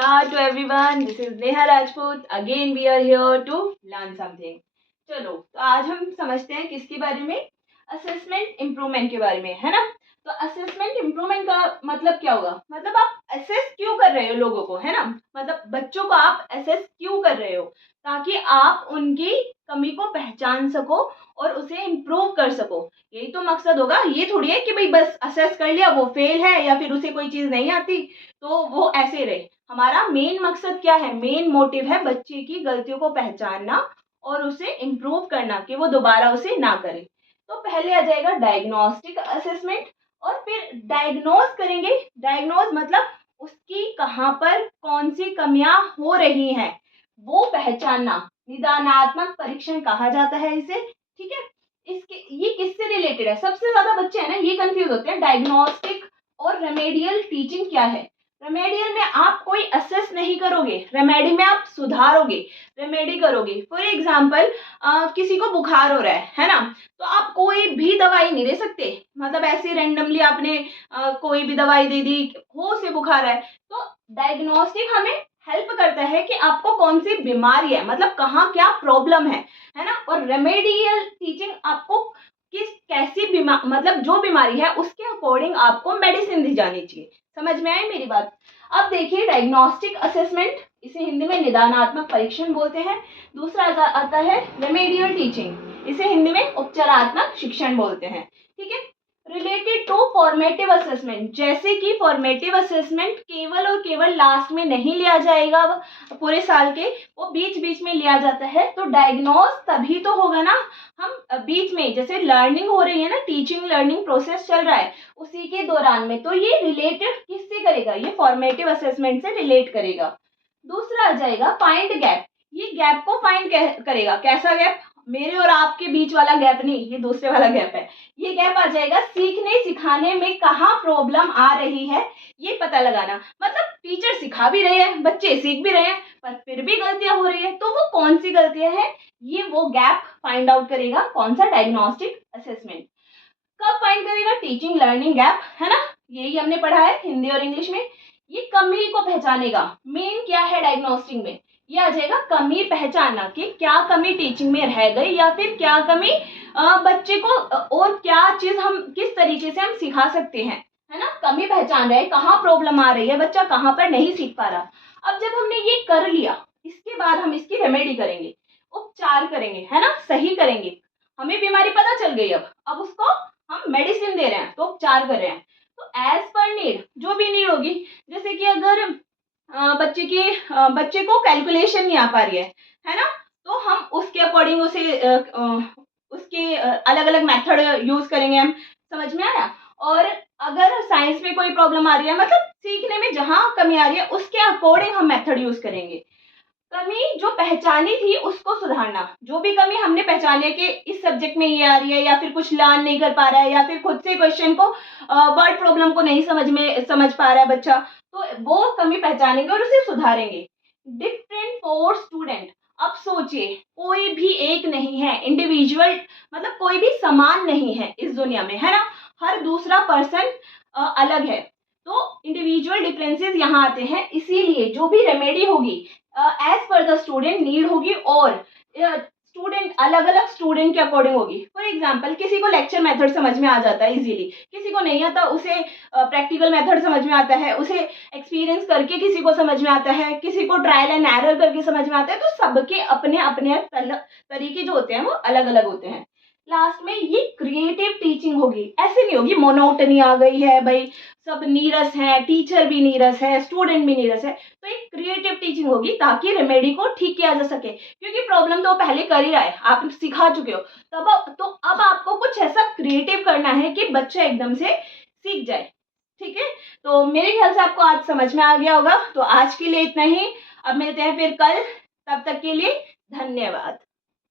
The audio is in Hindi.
Namaskar to everyone. This is Neha Rajput. Again we are here to learn something. चलो तो आज हम समझते हैं किसके बारे में, असेसमेंट इम्प्रूवमेंट के बारे में, है ना। तो असेसमेंट इम्प्रूवमेंट का मतलब क्या होगा, मतलब आप असेस क्यों कर रहे हो लोगों को, है ना। मतलब बच्चों को आप असेस क्यों कर रहे हो, ताकि आप उनकी कमी को पहचान सको और उसे इम्प्रूव कर सको। यही तो मकसद होगा। ये थोड़ी है कि भाई बस असेस कर लिया, वो फेल है या फिर उसे कोई चीज़ नहीं आती तो वो ऐसे रहे। हमारा मेन मकसद क्या है, मेन मोटिव है बच्चे की गलतियों को पहचानना और उसे इम्प्रूव करना कि वो दोबारा उसे ना करे। तो पहले आ जाएगा डायग्नोस्टिक असेसमेंट और फिर डायग्नोज करेंगे। डायग्नोज मतलब उसकी कहाँ पर कौन सी कमियां हो रही हैं वो पहचानना, निदानात्मक परीक्षण कहा जाता है इसे, ठीक है। इसके ये किससे रिलेटेड है, सबसे ज्यादा बच्चे हैं ना ये कंफ्यूज होते हैं। डायग्नोस्टिक और रेमेडियल टीचिंग क्या है। रेमेडियल में आप कोई असेस नहीं करोगे, रेमेडी में आप सुधारोगे, रेमेडी करोगे। फॉर एग्जाम्पल किसी को बुखार हो रहा है ना, तो आप कोई भी दवाई नहीं दे सकते। मतलब ऐसे रैंडमली आपने कोई भी दवाई दे दी, हो से बुखार है। तो डायग्नोस्टिक हमें हेल्प करता है कि आपको कौन सी बीमारी है, मतलब कहाँ क्या प्रॉब्लम है ना। और रेमेडियल टीचिंग आपको किस कैसी बीमारी, मतलब जो बीमारी है उसके अकॉर्डिंग आपको मेडिसिन दी जानी चाहिए। समझ में आई मेरी बात। अब देखिए डायग्नोस्टिक असेसमेंट, इसे हिंदी में निदानात्मक परीक्षण बोलते हैं। दूसरा आता है रेमेडियल टीचिंग, इसे हिंदी में उपचारात्मक शिक्षण बोलते हैं, ठीक है। रिलेटेड टू फॉर्मेटिव असेसमेंट, जैसे कि फॉर्मेटिव असेसमेंट केवल और केवल लास्ट में नहीं लिया जाएगा पूरे साल के, वो बीच बीच में लिया जाता है। तो डायग्नोज तभी तो होगा ना, हम बीच में जैसे लर्निंग हो रही है ना, टीचिंग लर्निंग प्रोसेस चल रहा है उसी के दौरान में, तो ये रिलेटेड किससे करेगा, ये फॉर्मेटिव असेसमेंट से रिलेट करेगा। दूसरा आ जाएगा फाइंड गैप, ये गैप को फाइंड करेगा। कैसा गैप, मेरे और आपके बीच वाला गैप नहीं, ये दूसरे वाला गैप है। ये गैप आ जाएगा सीखने सिखाने में कहाँ प्रॉब्लम आ रही है ये पता लगाना। मतलब टीचर सिखा भी रहे हैं, बच्चे सीख भी रहे हैं, पर फिर भी गलतियां हो रही है, तो वो कौन सी गलतियां हैं, ये वो गैप फाइंड आउट करेगा कौन सा, डायग्नोस्टिक असेसमेंट। कब फाइंड करेगा, टीचिंग लर्निंग गैप, है ना, यही हमने पढ़ा है हिंदी और इंग्लिश में। ये कमी को पहचानेगा। मेन क्या है डायग्नोस्टिक में, ये आ जाएगा कमी पहचानना कि क्या कमी टीचिंग में रह गई या फिर क्या कमी बच्चे को और क्या चीज हम किस तरीके से हम सिखा सकते हैं, है ना। कमी पहचान रहे हैं, कहाँ प्रॉब्लम आ रही है, बच्चा कहाँ पर नहीं सीख पा रहा। अब जब हमने ये कर लिया, इसके बाद हम इसकी रेमेडी करेंगे, उपचार करेंगे, है ना, सही करेंगे। हमें बीमारी पता चल गई, अब उसको हम मेडिसिन दे रहे हैं तो उपचार कर रहे हैं। तो एज पर नीड, जो भी नीड होगी, जैसे कि अगर बच्चे को कैलकुलेशन नहीं आ पा रही है ना, तो हम उसके अकॉर्डिंग उसे उसके अलग अलग मेथड यूज करेंगे हम। समझ में आया। और अगर साइंस में कोई प्रॉब्लम आ रही है, मतलब सीखने में जहां कमी आ रही है उसके अकॉर्डिंग हम मेथड यूज करेंगे। कमी जो पहचानी थी उसको सुधारना, जो भी कमी हमने पहचानी है कि इस सब्जेक्ट में ये आ रही है या फिर कुछ लर्न नहीं कर पा रहा है या फिर खुद से क्वेश्चन को वर्ड प्रॉब्लम को नहीं समझ पा रहा है बच्चा, तो वो कमी पहचानेंगे और उसे सुधारेंगे। डिफरेंट फॉर स्टूडेंट, अब सोचिए कोई भी एक नहीं है इंडिविजुअल, मतलब कोई भी समान नहीं है इस दुनिया में, है ना। हर दूसरा पर्सन अलग है, तो इंडिविजुअल डिफरेंसेस यहाँ आते हैं। इसीलिए जो भी रेमेडी होगी as per the student need होगी और स्टूडेंट अलग अलग स्टूडेंट के अकॉर्डिंग होगी। फॉर एग्जांपल किसी को लेक्चर मेथड समझ में आ जाता है इजीली, किसी को नहीं आता, उसे प्रैक्टिकल मेथड समझ में आता है, उसे एक्सपीरियंस करके किसी को समझ में आता है, किसी को ट्रायल एंड एरर करके समझ में आता है। तो सबके अपने अपने तरीके जो होते हैं वो अलग अलग होते हैं। लास्ट में ये क्रिएटिव टीचिंग होगी, ऐसे नहीं होगी मोनोटनी आ गई है भाई, सब नीरस है, टीचर भी नीरस है, स्टूडेंट भी नीरस है। तो एक क्रिएटिव टीचिंग होगी ताकि रेमेडी को ठीक किया जा सके, क्योंकि प्रॉब्लम तो पहले कर ही रहा है, आप सिखा चुके हो। अब आपको कुछ ऐसा क्रिएटिव करना है कि बच्चा एकदम से सीख जाए, ठीक है। तो मेरे ख्याल से आपको आज समझ में आ गया होगा। तो आज के लिए इतना ही, अब मिलते हैं फिर कल, तब तक के लिए धन्यवाद।